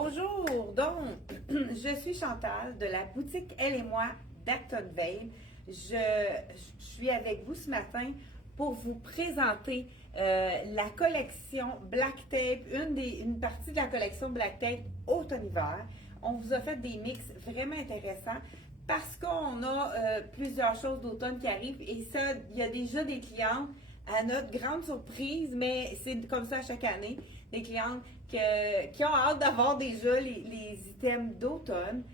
Bonjour, donc je suis Chantal de la boutique Elle et moi d'Actonville. Je suis avec vous ce matin pour vous présenter la collection Black Tape, une partie de la collection Black Tape automne-hiver. On vous a fait des mix vraiment intéressants parce qu'on a plusieurs choses d'automne qui arrivent et ça, il y a déjà des clientes à notre grande surprise, mais c'est comme ça à chaque année, des clientes qui ont hâte d'avoir déjà les items d'automne,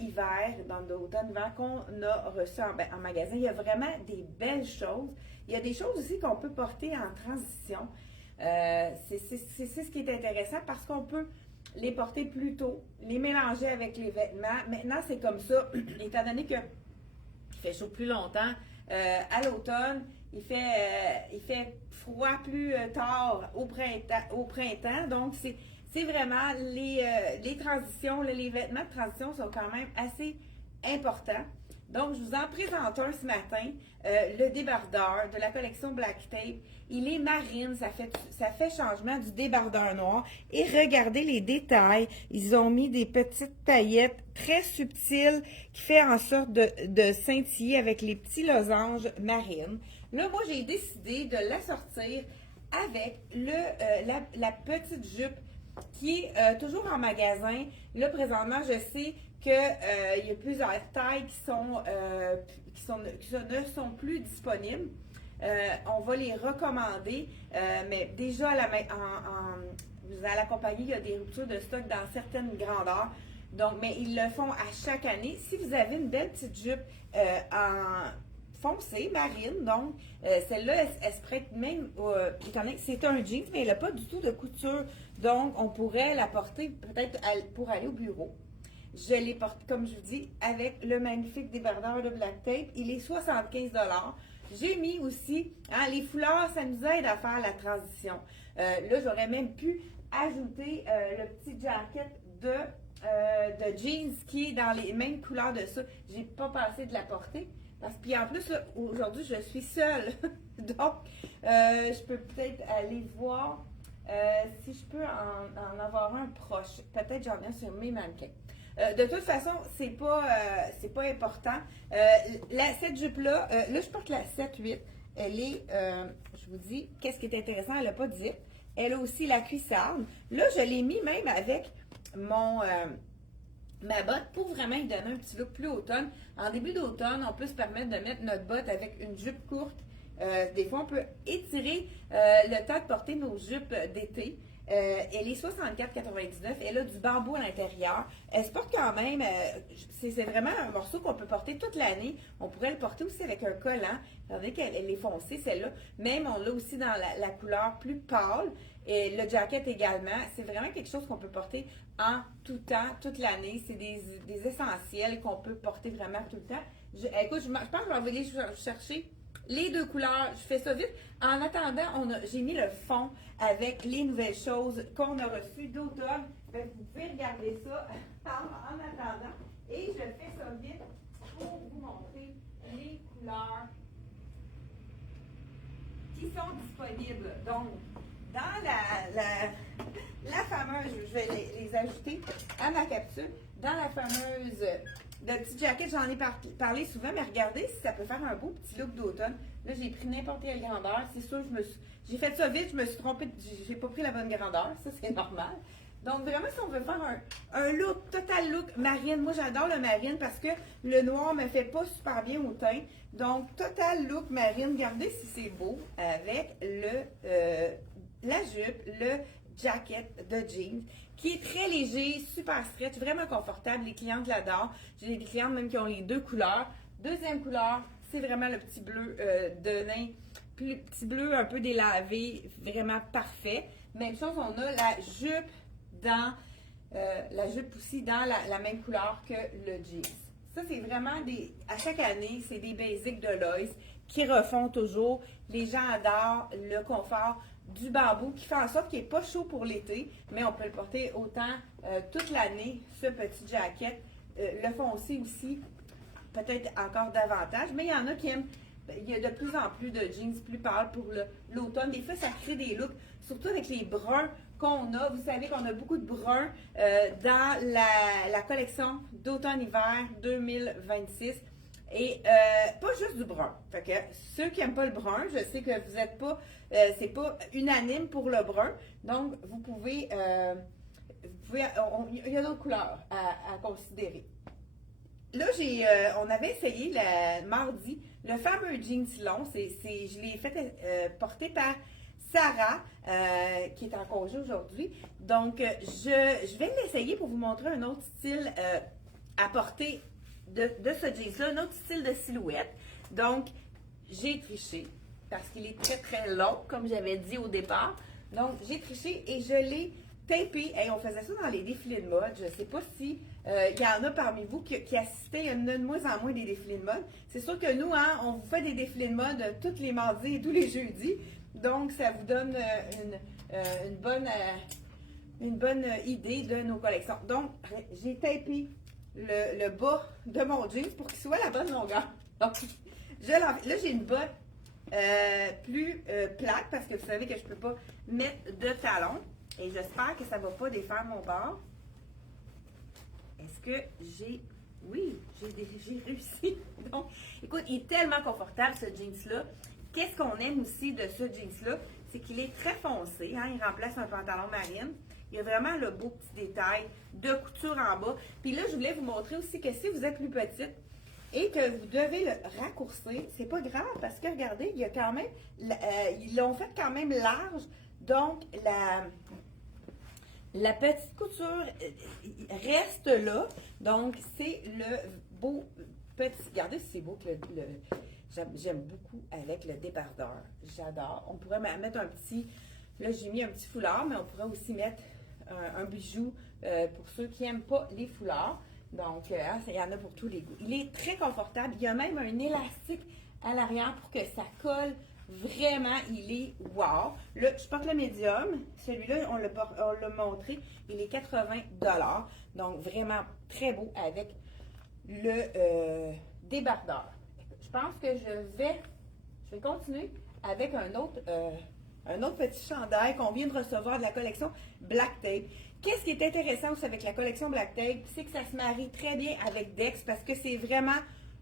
hiver, dans l'automne, hiver qu'on a reçus en magasin. Il y a vraiment des belles choses. Il y a des choses aussi qu'on peut porter en transition. C'est ce qui est intéressant parce qu'on peut les porter plus tôt, les mélanger avec les vêtements. Maintenant, c'est comme ça, étant donné que il fait chaud plus longtemps. À l'automne, il fait froid plus tard au printemps. Donc, c'est vraiment les transitions, les vêtements de transition sont quand même assez importants. Donc, je vous en présente un ce matin, le débardeur de la collection Black Tape. Il est marine, ça fait changement du débardeur noir. Et regardez les détails. Ils ont mis des petites paillettes très subtiles qui fait en sorte de scintiller avec les petits losanges marines. Là, moi, j'ai décidé de l'assortir avec la petite jupe qui est toujours en magasin. Là, présentement, je sais qu'il y a plusieurs tailles qui ne sont plus disponibles. On va les recommander, mais déjà à la compagnie, il y a des ruptures de stock dans certaines grandeurs. Donc, mais ils le font à chaque année. Si vous avez une belle petite jupe en foncé, marine, donc celle-là, elle se prête même, étant donné que c'est un jeans, mais elle n'a pas du tout de couture. Donc, on pourrait la porter peut-être pour aller au bureau. Je l'ai porté, comme je vous dis, avec le magnifique débardeur de Black Tape. Il est 75 $. J'ai mis aussi, les foulards, ça nous aide à faire la transition. Là, j'aurais même pu ajouter le petit jacket de jeans qui est dans les mêmes couleurs de ça. J'ai pas pensé de la porter. Puis en plus, aujourd'hui, je suis seule. Donc, je peux peut-être aller voir si je peux en avoir un proche. Peut-être j'en viens sur mes mannequins. De toute façon, c'est pas important. Cette jupe-là, là, je porte la 7-8. Elle est, je vous dis, qu'est-ce qui est intéressant, elle n'a pas de zip. Elle a aussi la cuissarde. Là, je l'ai mis même avec ma botte pour vraiment lui donner un petit look plus automne. En début d'automne, on peut se permettre de mettre notre botte avec une jupe courte. Des fois, on peut étirer le temps de porter nos jupes d'été. Elle est 64,99. Elle a du bambou à l'intérieur. Elle se porte quand même, c'est vraiment un morceau qu'on peut porter toute l'année. On pourrait le porter aussi avec un collant. Regardez qu'elle est foncée, celle-là. Même, on l'a aussi dans la couleur plus pâle. Et le jacket également. C'est vraiment quelque chose qu'on peut porter en tout temps, toute l'année. C'est des essentiels qu'on peut porter vraiment tout le temps. Écoute, je pense que je vais aller chercher les deux couleurs. Je fais ça vite. En attendant, j'ai mis le fond avec les nouvelles choses qu'on a reçues d'automne. Vous pouvez regarder ça en attendant. Et je fais ça vite pour vous montrer les couleurs qui sont disponibles. Donc, dans la fameuse, je vais les ajouter à ma capsule, dans la fameuse, le petit jacket, j'en ai parlé souvent, mais regardez si ça peut faire un beau petit look d'automne. Là, j'ai pris n'importe quelle grandeur. C'est sûr, j'ai fait ça vite, je me suis trompée, j'ai pas pris la bonne grandeur, ça c'est normal. Donc, vraiment, si on veut faire un look, total look marine, moi j'adore le marine parce que le noir me fait pas super bien au teint. Donc, total look marine, regardez si c'est beau avec la jupe, le jacket de jeans qui est très léger, super stretch, vraiment confortable. Les clientes l'adorent. J'ai des clientes même qui ont les deux couleurs. Deuxième couleur, c'est vraiment le petit bleu de lin, petit bleu un peu délavé, vraiment parfait. Même chose, on a la jupe aussi dans la même couleur que le jeans. Ça, c'est vraiment à chaque année, c'est des basics de Lois qui refont toujours. Les gens adorent le confort du bambou qui fait en sorte qu'il n'est pas chaud pour l'été, mais on peut le porter autant toute l'année, ce petit jacket. Le foncé aussi, peut-être encore davantage, mais il y en a qui aiment. Il y a de plus en plus de jeans plus pâles pour l'automne. Des fois, ça crée des looks, surtout avec les bruns qu'on a. Vous savez qu'on a beaucoup de brun dans la collection d'automne-hiver 2026. Et pas juste du brun. Fait que ceux qui n'aiment pas le brun, je sais que vous n'êtes pas, c'est pas unanime pour le brun. Donc, il y a d'autres couleurs à considérer. Là, on avait essayé mardi le fameux jeans long. Je l'ai fait porter par Sarah, qui est en congé aujourd'hui. Donc, je vais l'essayer pour vous montrer un autre style à porter de ce jeans-là, un autre style de silhouette. Donc, j'ai triché parce qu'il est très, très long, comme j'avais dit au départ. Donc, j'ai triché et je l'ai tapé. Hey, on faisait ça dans les défilés de mode. Je ne sais pas si il y en a parmi vous qui assistaient. Il y en a de moins en moins des défilés de mode. C'est sûr que nous, hein, on vous fait des défilés de mode tous les mardis et tous les jeudis. Donc, ça vous donne une bonne idée de nos collections. Donc, j'ai tapé le bas de mon jeans pour qu'il soit la bonne longueur. Donc, là, j'ai une botte plus plate parce que vous savez que je ne peux pas mettre de talons. Et j'espère que ça ne va pas défaire mon bord. Est-ce que j'ai... Oui, j'ai réussi. Donc, écoute, il est tellement confortable ce jeans-là. Qu'est-ce qu'on aime aussi de ce jeans-là? C'est qu'il est très foncé. Hein? Il remplace un pantalon marine. Il y a vraiment le beau petit détail de couture en bas. Puis là, je voulais vous montrer aussi que si vous êtes plus petite et que vous devez le raccourcir, c'est pas grave parce que regardez, il y a quand même... ils l'ont fait quand même large. Donc, la petite couture reste là. Donc, c'est le beau petit... Regardez si c'est beau que j'aime beaucoup avec le débardeur. J'adore. On pourrait mettre un petit... Là, j'ai mis un petit foulard, mais on pourrait aussi mettre un bijou pour ceux qui n'aiment pas les foulards. Donc, il y en a pour tous les goûts. Il est très confortable. Il y a même un élastique à l'arrière pour que ça colle. Vraiment, il est wow. Là, je porte le médium. Celui-là, on l'a montré. Il est 80 $. Donc, vraiment très beau avec le débardeur. Je pense que je vais continuer avec un autre petit chandail qu'on vient de recevoir de la collection Black Tape. Qu'est-ce qui est intéressant aussi avec la collection Black Tape, c'est que ça se marie très bien avec Dex parce que c'est vraiment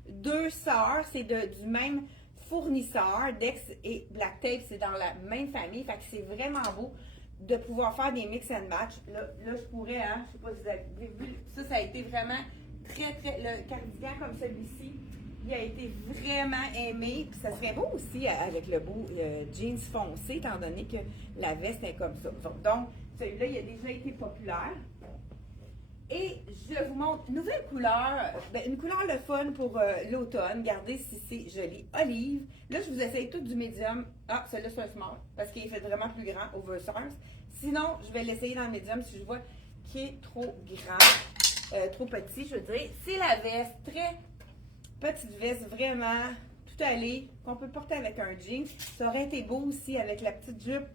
deux sœurs, c'est du même fournisseur. Dex et Black Tape, c'est dans la même famille, fait que c'est vraiment beau de pouvoir faire des mix and match. Là je pourrais, hein, je sais pas si vous avez vu, ça a été vraiment très, le cardigan comme celui-ci, il a été vraiment aimé. Puis ça serait beau aussi avec le beau jeans foncé, étant donné que la veste est comme ça. Donc, celui-là, il a déjà été populaire. Et je vous montre une nouvelle couleur, une couleur le fun pour l'automne. Regardez si c'est joli. Olive. Là, je vous essaye tout du médium. Ah, celui-là, c'est un small, parce qu'il est fait vraiment plus grand, oversize. Sinon, je vais l'essayer dans le médium si je vois qu'il est trop grand, trop petit, je veux dire. C'est la veste, très petite veste, vraiment tout allé, qu'on peut porter avec un jean. Ça aurait été beau aussi avec la petite jupe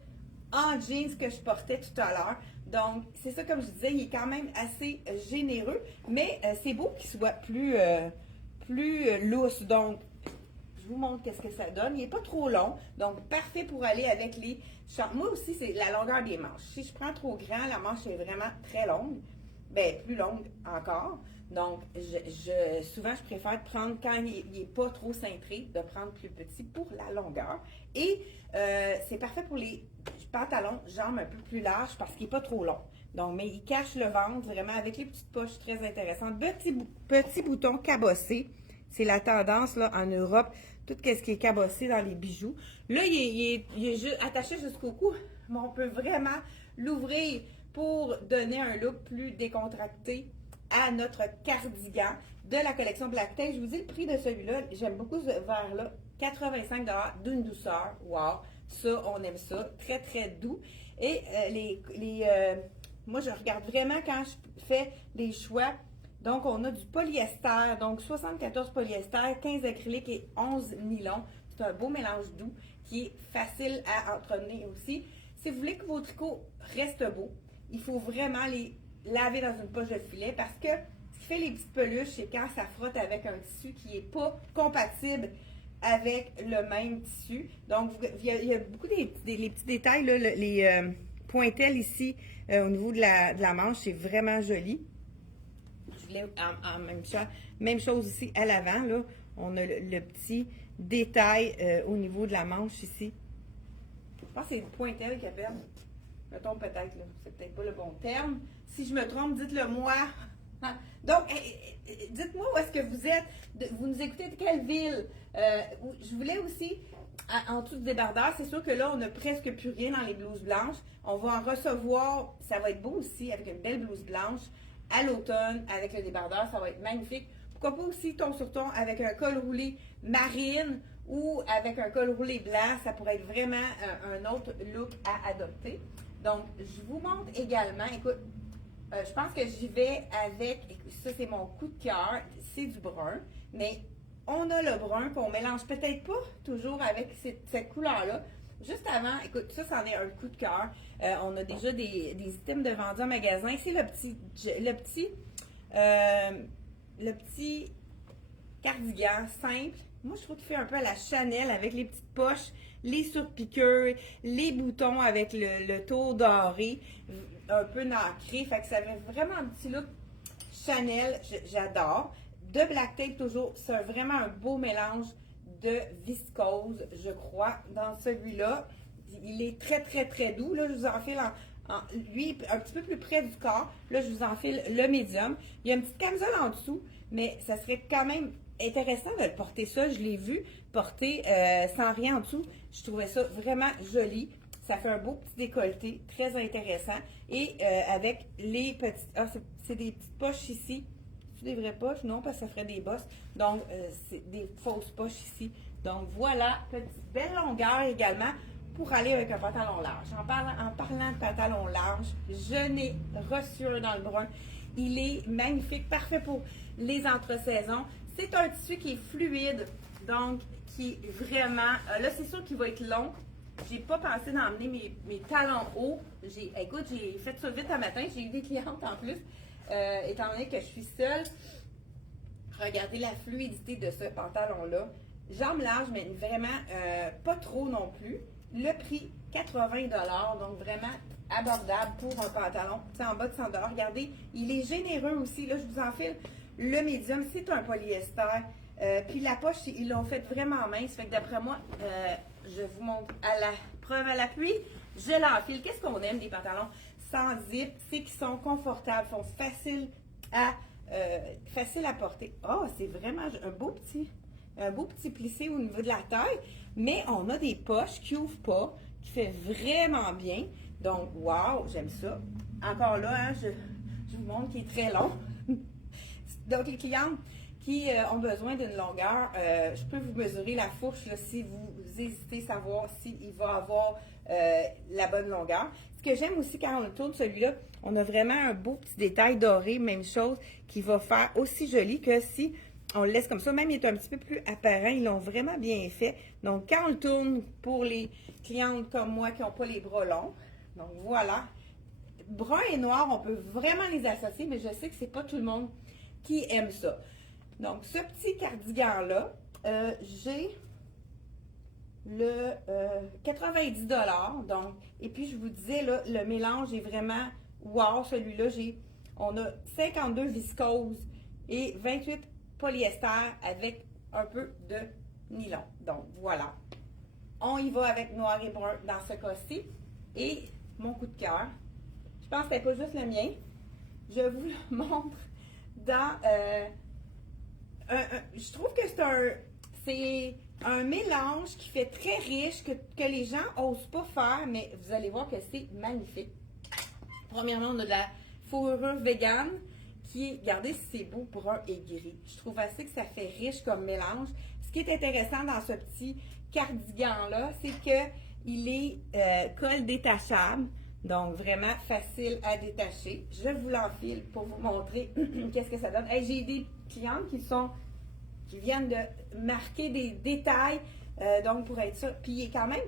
en jeans que je portais tout à l'heure. Donc, c'est ça, comme je disais, il est quand même assez généreux, mais c'est beau qu'il soit plus lousse. Donc, je vous montre qu'est-ce que ça donne. Il n'est pas trop long, donc parfait pour aller avec les shorts. Moi aussi, c'est la longueur des manches. Si je prends trop grand, la manche est vraiment très longue. Bien, plus longue encore. Donc, souvent, je préfère prendre, quand il n'est pas trop cintré, de prendre plus petit pour la longueur. Et c'est parfait pour les pantalons, jambes un peu plus larges parce qu'il n'est pas trop long. Donc, mais il cache le ventre vraiment avec les petites poches très intéressantes. Petits boutons cabossés. C'est la tendance là en Europe, tout ce qui est cabossé dans les bijoux. Là, il est attaché jusqu'au cou, mais on peut vraiment l'ouvrir pour donner un look plus décontracté à notre cardigan de la collection Black Tape. Je vous dis le prix de celui-là. J'aime beaucoup ce vert-là. 85 $ d'une douceur. Wow! Ça, on aime ça. Très, très doux. Et moi, je regarde vraiment quand je fais les choix. Donc, on a du polyester. Donc, 74 polyester, 15 acrylique et 11 nylon. C'est un beau mélange doux qui est facile à entretenir aussi. Si vous voulez que vos tricots restent beaux, il faut vraiment les laver dans une poche de filet parce que ce qui fait les petites peluches, c'est quand ça frotte avec un tissu qui n'est pas compatible avec le même tissu. Donc, il y a beaucoup les petits détails, là, pointelle ici au niveau de la manche, c'est vraiment joli. Je voulais en même chose ici à l'avant, là, on a le petit détail au niveau de la manche ici. Je pense que c'est pointelle qui appelle. Mettons peut-être, là. C'est peut-être pas le bon terme. Si je me trompe, dites-le moi. Donc, dites-moi où est-ce que vous êtes. Vous nous écoutez de quelle ville? Je voulais aussi, en dessous du débardeur, c'est sûr que là, on n'a presque plus rien dans les blouses blanches. On va en recevoir, ça va être beau aussi, avec une belle blouse blanche. À l'automne, avec le débardeur, ça va être magnifique. Pourquoi pas aussi ton sur ton avec un col roulé marine ou avec un col roulé blanc, ça pourrait être vraiment un autre look à adopter. Donc, je vous montre également, écoute, je pense que j'y vais avec, ça c'est mon coup de cœur, c'est du brun, mais on a le brun qu'on mélange peut-être pas toujours avec cette couleur-là. Juste avant, écoute, ça, c'en est un coup de cœur. On a déjà des items de vendus en magasin. C'est le petit cardigan simple. Moi, je trouve qu'il fait un peu à la Chanel avec les petites poches, les surpiqueurs, les boutons avec le tour doré, un peu nacré. Fait que ça fait vraiment un petit look Chanel. J'adore. De black tape toujours. C'est vraiment un beau mélange de viscose, je crois, dans celui-là. Il est très, très, très doux. Là, je vous enfile lui, un petit peu plus près du corps. Là, je vous enfile le médium. Il y a une petite camisole en dessous, mais ça serait quand même intéressant de le porter ça. Je l'ai vu porter sans rien en dessous. Je trouvais ça vraiment joli. Ça fait un beau petit décolleté, très intéressant. Et avec les petites... Ah, c'est des petites poches ici. C'est des vraies poches? Non, parce que ça ferait des bosses. Donc, c'est des fausses poches ici. Donc, voilà, petite belle longueur également pour aller avec un pantalon large. En parlant de pantalon large, je n'ai reçu un dans le brun. Il est magnifique, parfait pour les entre-saisons. C'est un tissu qui est fluide, donc qui est vraiment... là, c'est sûr qu'il va être long. J'ai pas pensé d'emmener mes talons hauts. Écoute, j'ai fait ça vite un matin. J'ai eu des clientes en plus. Étant donné que je suis seule, regardez la fluidité de ce pantalon-là. Jambes larges, mais vraiment pas trop non plus. Le prix, 80 $, donc vraiment abordable pour un pantalon. C'est en bas de 100 $. Regardez, il est généreux aussi. Là, je vous enfile le médium. C'est un polyester. Puis la poche, ils l'ont fait vraiment mince. Fait que d'après moi, je vous montre à la preuve à l'appui. Je l'enfile. Qu'est-ce qu'on aime des pantalons sans zip? C'est qu'ils sont confortables, sont faciles à porter. Oh, c'est vraiment un beau petit plissé au niveau de la taille. Mais on a des poches qui n'ouvrent pas, qui fait vraiment bien. Donc, wow, j'aime ça. Encore là, hein, je vous montre qu'il est très long. Donc, les clientes qui ont besoin d'une longueur, je peux vous mesurer la fourche là, si vous hésitez à savoir s'il va avoir la bonne longueur. Ce que j'aime aussi quand on tourne celui-là, on a vraiment un beau petit détail doré, même chose, qui va faire aussi joli que si on le laisse comme ça. Même il est un petit peu plus apparent, ils l'ont vraiment bien fait. Donc, quand on le tourne pour les clientes comme moi qui n'ont pas les bras longs, donc voilà. Brun et noir, on peut vraiment les associer, mais je sais que c'est pas tout le monde qui aime ça. Donc, ce petit cardigan-là, j'ai le 90 $. Donc, et puis, je vous disais, là, le mélange est vraiment wow. Celui-là, on a 52 viscose et 28 polyester avec un peu de nylon. Donc, voilà. On y va avec noir et brun dans ce cas-ci. Et mon coup de cœur, je pense que ce n'est pas juste le mien. Je vous le montre dans... je trouve que c'est un mélange qui fait très riche, que les gens n'osent pas faire, mais vous allez voir que c'est magnifique. Premièrement, on a de la fourrure végane qui est, regardez si c'est beau, brun et gris. Je trouve assez que ça fait riche comme mélange. Ce qui est intéressant dans ce petit cardigan-là, c'est qu'il est col détachable. Donc, vraiment facile à détacher. Je vous l'enfile pour vous montrer qu'est-ce que ça donne. Hey, j'ai des clientes qui viennent de marquer des détails, donc pour être ça. Puis, il est quand même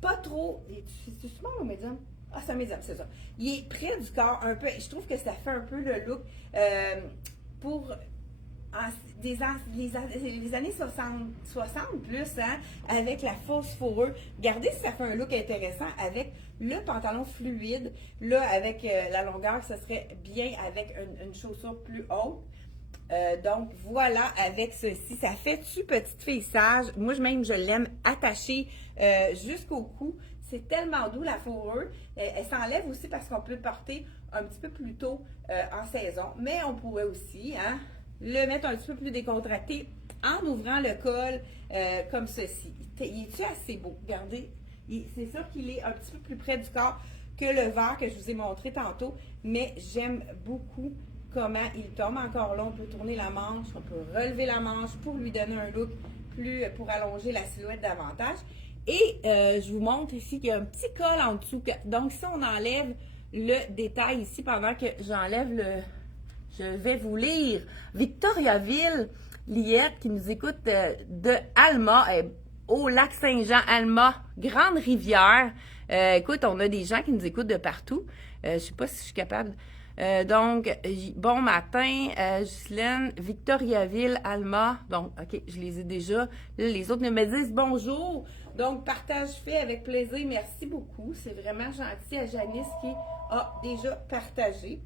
pas trop... C'est small ou médium? Ah, c'est un médium, c'est ça. Il est près du corps un peu. Je trouve que ça fait un peu le look pour les années 60 plus, hein, avec la fausse fourrure. Regardez si ça fait un look intéressant avec le pantalon fluide. Là, avec la longueur, ça serait bien avec une chaussure plus haute. Donc, voilà, avec ceci, ça fait-tu petite fille sage? Moi, même, je l'aime attachée jusqu'au cou. C'est tellement doux, la fourrure. Elle s'enlève aussi parce qu'on peut le porter un petit peu plus tôt en saison. Mais on pourrait aussi le mettre un petit peu plus décontracté en ouvrant le col comme ceci. Il est-tu assez beau? Regardez, c'est sûr qu'il est un petit peu plus près du corps que le vert que je vous ai montré tantôt. Mais j'aime beaucoup comment il tombe. Encore là, on peut tourner la manche, on peut relever la manche pour lui donner un look pour allonger la silhouette davantage. Et je vous montre ici qu'il y a un petit col en dessous. Donc, si on enlève le détail ici, pendant que j'enlève je vais vous lire. Victoriaville, Liette, qui nous écoute de Alma, au lac Saint-Jean, Alma, Grande Rivière. Écoute, on a des gens qui nous écoutent de partout. Je ne sais pas si je suis capable. Donc, bon matin, Ghislaine, Victoriaville, Alma. Donc, OK, je les ai déjà. Là, les autres me disent bonjour. Donc, partage fait avec plaisir. Merci beaucoup. C'est vraiment gentil à Janice qui a déjà partagé.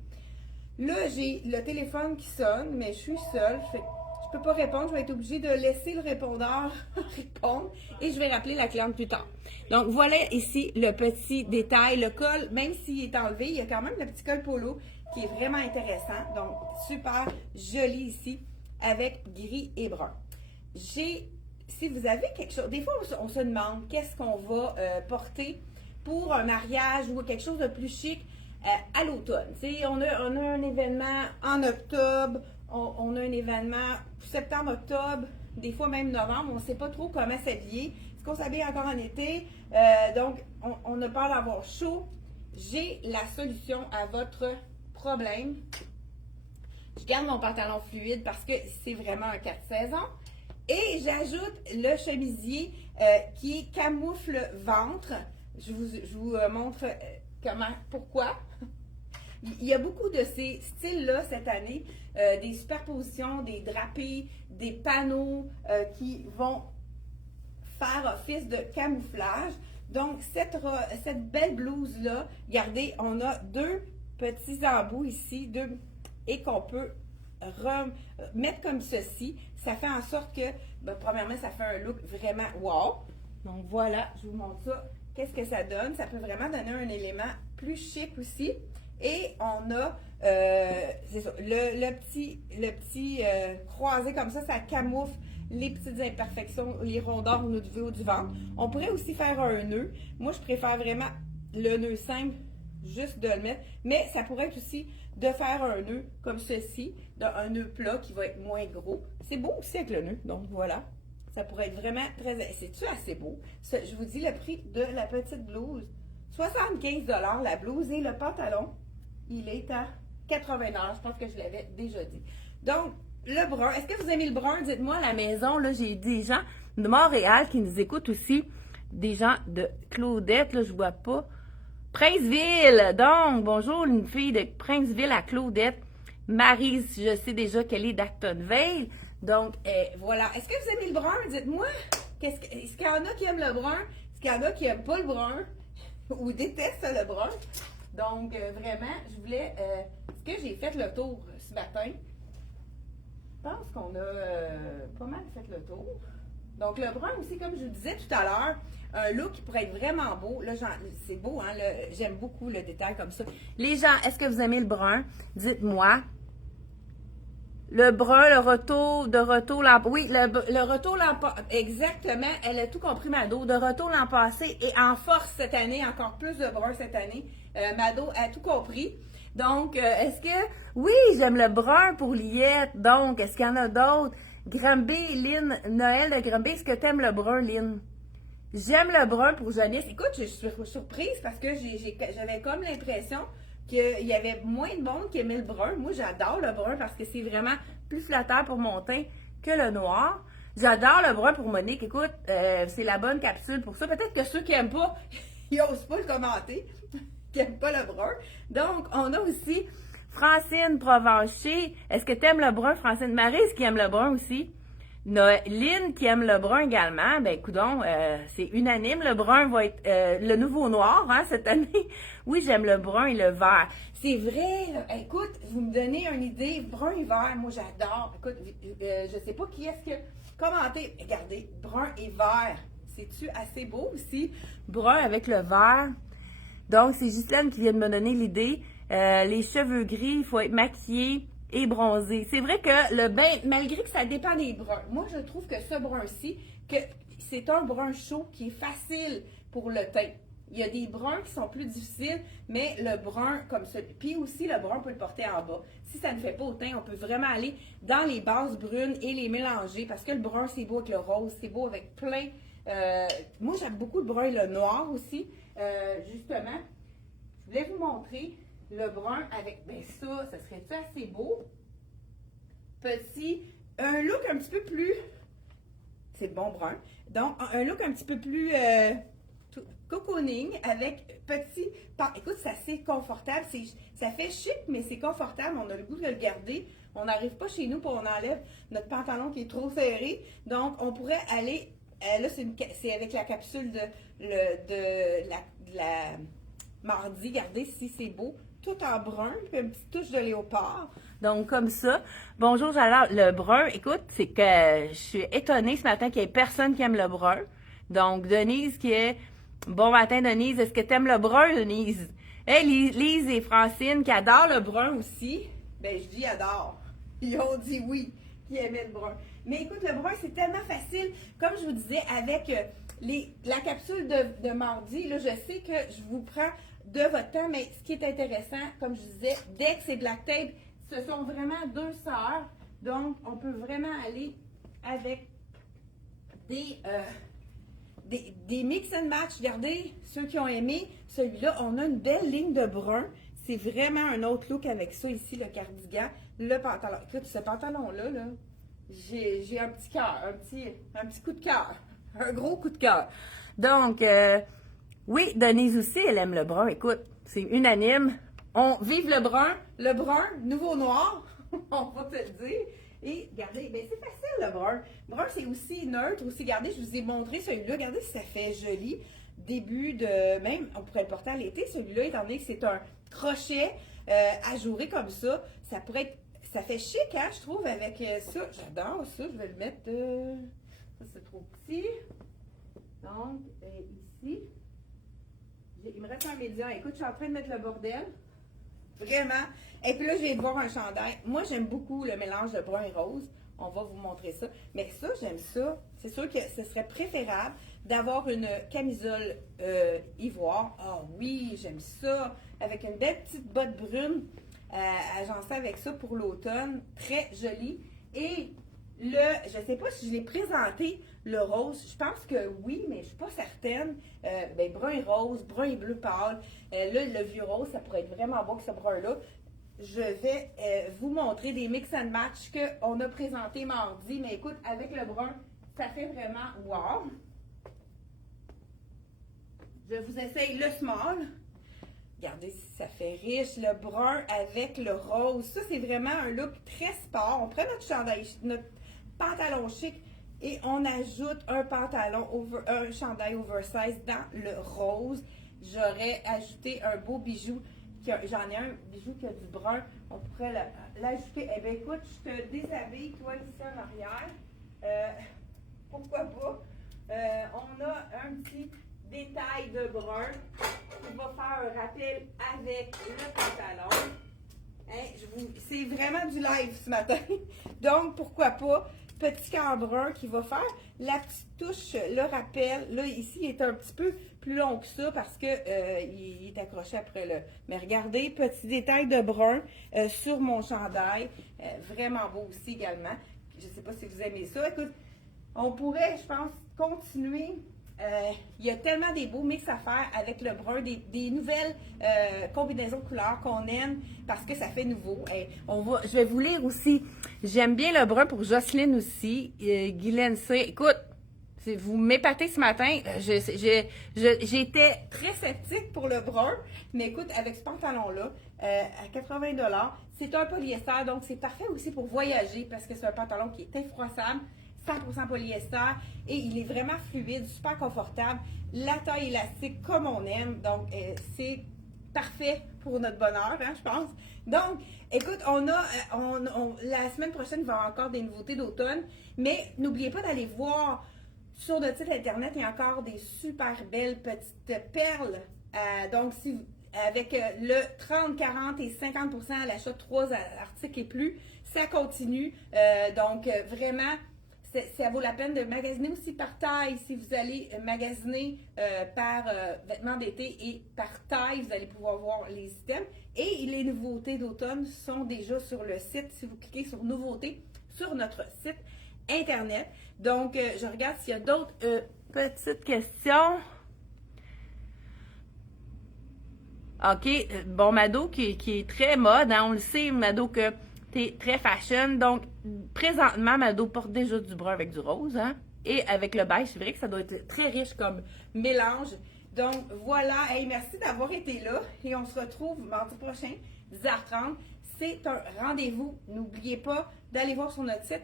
Là, j'ai le téléphone qui sonne, mais je suis seule. Je ne peux pas répondre. Je vais être obligée de laisser le répondeur répondre et je vais rappeler la cliente plus tard. Donc, voilà ici le petit détail. Le col, même s'il est enlevé, il y a quand même le petit col polo qui est vraiment intéressant. Donc, super joli ici avec gris et brun. Si vous avez quelque chose, des fois on se demande qu'est-ce qu'on va porter pour un mariage ou quelque chose de plus chic à l'automne. On a un événement en octobre, on a un événement septembre-octobre, des fois même novembre, on ne sait pas trop comment s'habiller. Est-ce qu'on s'habille encore en été? Donc, on a peur d'avoir chaud. J'ai la solution à votre problème. Je garde mon pantalon fluide parce que c'est vraiment un 4 saisons. Et j'ajoute le chemisier qui est camoufle ventre. Je vous montre pourquoi. Il y a beaucoup de ces styles-là cette année, des superpositions, des drapés, des panneaux qui vont faire office de camouflage. Donc, cette belle blouse-là, regardez, on a deux petits embouts ici, et qu'on peut mettre comme ceci. Ça fait en sorte que, premièrement, ça fait un look vraiment wow. Donc, voilà, je vous montre ça. Qu'est-ce que ça donne? Ça peut vraiment donner un élément plus chic aussi. Et on a, c'est ça, le petit croisé comme ça camoufle les petites imperfections, les rondeurs au niveau du ventre. On pourrait aussi faire un nœud. Moi, je préfère vraiment le nœud simple, juste de le mettre. Mais ça pourrait être aussi de faire un nœud comme ceci, un nœud plat qui va être moins gros. C'est beau aussi avec le nœud, donc voilà. Ça pourrait être vraiment très... C'est-tu assez beau? Je vous dis le prix de la petite blouse. 75 $ la blouse et le pantalon, il est à 80 $. Je pense que je l'avais déjà dit. Donc, le brun. Est-ce que vous aimez le brun? Dites-moi à la maison. Là, j'ai des gens de Montréal qui nous écoutent aussi. Des gens de Claudette, là, je vois pas. Princeville. Donc, bonjour, une fille de Princeville à Claudette. Marie, je sais déjà qu'elle est d'Actonville. Donc, voilà. Est-ce que vous aimez le brun? Dites-moi. Est-ce qu'il y en a qui aiment le brun? Est-ce qu'il y en a qui n'aiment pas le brun? Ou détestent le brun? Donc, vraiment, je voulais... est-ce que j'ai fait le tour ce matin? Je pense qu'on a pas mal fait le tour. Donc, le brun aussi, comme je vous disais tout à l'heure, un look qui pourrait être vraiment beau. Là, c'est beau, hein? J'aime beaucoup le détail comme ça. Les gens, est-ce que vous aimez le brun? Dites-moi. Le brun, le retour, oui, le retour l'an passé, exactement, elle a tout compris, Mado. De retour l'an passé et en force cette année, encore plus de brun cette année. Mado a tout compris. Donc, est-ce que, oui, j'aime le brun pour Liette. Donc, est-ce qu'il y en a d'autres? Granby, Lynn, Noël de Granby, est-ce que tu aimes le brun, Lynn? J'aime le brun pour Janice. Écoute, je suis surprise parce que j'avais comme l'impression qu'il y avait moins de monde qui aimait le brun. Moi, j'adore le brun parce que c'est vraiment plus flatteur pour mon teint que le noir. J'adore le brun pour Monique. Écoute, c'est la bonne capsule pour ça. Peut-être que ceux qui n'aiment pas, ils n'osent pas le commenter, qui n'aiment pas le brun. Donc, on a aussi Francine Provencher, est-ce que tu aimes le brun, Francine? Maryse qui aime le brun aussi. Lynn qui aime le brun également. Ben, coudonc, c'est unanime. Le brun va être le nouveau noir, hein, cette année. Oui, j'aime le brun et le vert. C'est vrai, là. Écoute, vous me donnez une idée. Brun et vert, moi, j'adore. Écoute, je sais pas qui est-ce que... Commentez. Regardez, brun et vert. C'est-tu assez beau aussi? Brun avec le vert. Donc, c'est Ghislaine qui vient de me donner l'idée. Les cheveux gris, il faut être maquillé et bronzé. C'est vrai que le bain, malgré que ça dépend des bruns, moi, je trouve que ce brun-ci, que c'est un brun chaud qui est facile pour le teint. Il y a des bruns qui sont plus difficiles, mais le brun comme ça, puis aussi le brun, on peut le porter en bas. Si ça ne fait pas au teint, on peut vraiment aller dans les bases brunes et les mélanger, parce que le brun, c'est beau avec le rose, c'est beau avec plein... moi, j'aime beaucoup le brun et le noir aussi. Justement, je voulais vous montrer le brun avec, ben ça serait-tu assez beau? Petit, un look un petit peu plus, c'est le bon brun, donc un look un petit peu plus cocooning avec petit, écoute, c'est assez confortable, ça fait chic, mais c'est confortable, on a le goût de le garder. On n'arrive pas chez nous pour on enlève notre pantalon qui est trop serré, donc on pourrait aller, là c'est avec la capsule de la mardi, regardez si c'est beau. Tout en brun, puis une petite touche de léopard. Donc, comme ça. Bonjour, j'adore le brun. Écoute, c'est que je suis étonnée ce matin qu'il n'y ait personne qui aime le brun. Donc, Denise qui est... Bon matin, Denise. Est-ce que tu aimes le brun, Denise? Hey, Lise et Francine qui adorent le brun aussi. Ben, je dis adore. Ils ont dit oui, qui aimaient le brun. Mais écoute, le brun, c'est tellement facile. Comme je vous disais, avec la capsule de mardi, là, je sais que je vous prends de votre temps, mais ce qui est intéressant, comme je disais, Dex et Black Tape, ce sont vraiment deux sœurs, donc on peut vraiment aller avec des mix and match. Regardez, ceux qui ont aimé celui-là, on a une belle ligne de brun, c'est vraiment un autre look avec ça ici, le cardigan, le pantalon. Écoute, ce pantalon-là, là, j'ai un petit cœur, un petit coup de cœur, un gros coup de cœur. Donc, oui, Denise aussi, elle aime le brun. Écoute, c'est unanime. On vive le brun, nouveau noir, on va te le dire. Et regardez, ben c'est facile le brun. Le brun, c'est aussi neutre, aussi, regardez, je vous ai montré celui-là, regardez si ça fait joli. Début de, même, on pourrait le porter à l'été, celui-là, étant donné que c'est un crochet ajouré comme ça, ça pourrait être, ça fait chic, hein, je trouve, avec ça. J'adore ça, je vais le mettre, ça c'est trop petit. Donc, ici. Il me reste un médium. Écoute, je suis en train de mettre le bordel. Vraiment. Et puis là, je vais voir un chandail. Moi, j'aime beaucoup le mélange de brun et rose. On va vous montrer ça. Mais ça, j'aime ça. C'est sûr que ce serait préférable d'avoir une camisole ivoire. Ah oui, j'aime ça. Avec une belle petite botte brune agencée avec ça pour l'automne. Très jolie. Et je ne sais pas si je l'ai présenté, le rose. Je pense que oui, mais je ne suis pas certaine. Ben, brun et rose, brun et bleu pâle. Là, le vieux rose, ça pourrait être vraiment beau que ce brun-là. Je vais vous montrer des mix and match qu'on a présenté mardi. Mais écoute, avec le brun, ça fait vraiment wow. Je vous essaye le small. Regardez si ça fait riche, le brun avec le rose. Ça, c'est vraiment un look très sport. On prend notre chandail, notre pantalon chic et on ajoute un pantalon, un chandail oversize dans le rose. J'aurais ajouté un beau bijou. J'en ai un bijou qui a du brun. On pourrait l'ajouter. Eh bien, écoute, je te déshabille, toi, ici en arrière. Pourquoi pas? On a un petit détail de brun qui va faire un rappel avec le pantalon. Hein, c'est vraiment du live ce matin. Donc, pourquoi pas? Petit cœur brun qui va faire la petite touche, le rappel. Là, ici, il est un petit peu plus long que ça parce que il est accroché après le... Mais regardez, petit détail de brun sur mon chandail. Vraiment beau aussi également. Je ne sais pas si vous aimez ça. Écoute, on pourrait, je pense, continuer. Il y a tellement des beaux mix à faire avec le brun, des nouvelles combinaisons de couleurs qu'on aime parce que ça fait nouveau. Je vais vous lire aussi. J'aime bien le brun pour Jocelyne aussi. Guylaine C. Écoute, Vous m'épatez ce matin. J'étais très sceptique pour le brun, mais écoute, avec ce pantalon-là, à 80 $, c'est un polyester, donc c'est parfait aussi pour voyager parce que c'est un pantalon qui est infroissable, 100% polyester et il est vraiment fluide, super confortable. La taille élastique comme on aime, donc c'est parfait pour notre bonheur, hein, je pense. Donc, écoute, la semaine prochaine, il va y avoir encore des nouveautés d'automne, mais n'oubliez pas d'aller voir sur notre site internet, il y a encore des super belles petites perles. Donc, avec le 30, 40 et 50% à l'achat de 3 articles et plus, ça continue. Donc, vraiment, ça vaut la peine de magasiner aussi par taille. Si vous allez magasiner par vêtements d'été et par taille, vous allez pouvoir voir les items. Et les nouveautés d'automne sont déjà sur le site. Si vous cliquez sur nouveautés sur notre site internet. Donc, je regarde s'il y a d'autres petites questions. OK. Bon, Mado qui est très mode, hein, on le sait, Mado, que t'es très fashion. Donc, présentement, Mado porte déjà du brun avec du rose, hein. Et avec le beige, c'est vrai que ça doit être très riche comme mélange. Donc, voilà. Hey, merci d'avoir été là. Et on se retrouve mardi prochain, 10h30. C'est un rendez-vous. N'oubliez pas d'aller voir sur notre site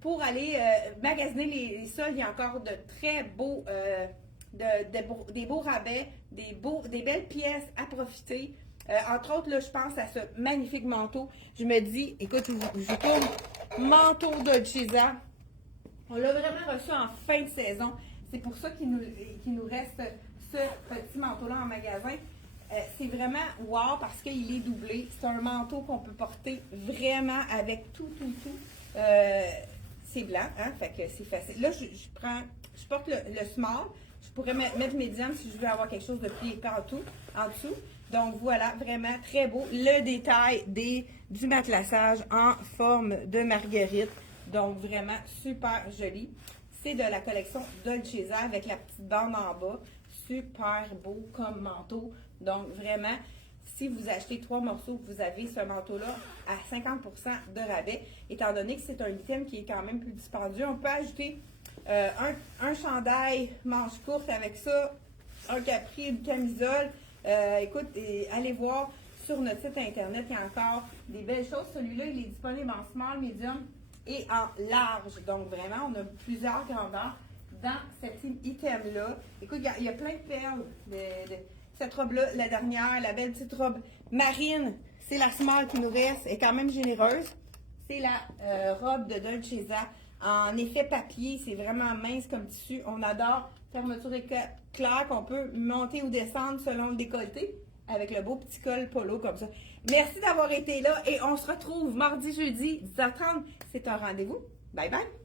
pour aller magasiner les soldes. Il y a encore de très beaux, des beaux rabais, des belles pièces à profiter. Entre autres, là, je pense à ce magnifique manteau. Je me dis, écoute, je tourne manteau Dolcezza. On l'a vraiment reçu en fin de saison. C'est pour ça qu'il nous reste ce petit manteau-là en magasin. C'est vraiment wow parce qu'il est doublé. C'est un manteau qu'on peut porter vraiment avec tout. C'est blanc, hein? Fait que c'est facile. Là, je porte le small. Je pourrais mettre médium si je veux avoir quelque chose de plus épais en dessous. Donc voilà, vraiment très beau. Le détail du matelassage en forme de marguerite. Donc vraiment super joli. C'est de la collection Dolcezza avec la petite bande en bas. Super beau comme manteau. Donc vraiment, si vous achetez 3 morceaux, vous avez ce manteau-là à 50% de rabais. Étant donné que c'est un item qui est quand même plus dispendieux, on peut ajouter un chandail manche courte avec ça, un capri, une camisole. Écoute, allez voir sur notre site internet, il y a encore des belles choses. Celui-là, il est disponible en small, medium et en large. Donc vraiment, on a plusieurs grandeurs dans cet item-là. Écoute, il y a plein de perles. Cette robe-là, la dernière, la belle petite robe marine, c'est la small qui nous reste, elle est quand même généreuse. C'est la robe de Dolcezza en effet papier, c'est vraiment mince comme tissu. On adore fermeture éclair qu'on peut monter ou descendre selon le décolleté avec le beau petit col polo comme ça. Merci d'avoir été là et on se retrouve mardi, jeudi, 10h30. C'est un rendez-vous. Bye bye!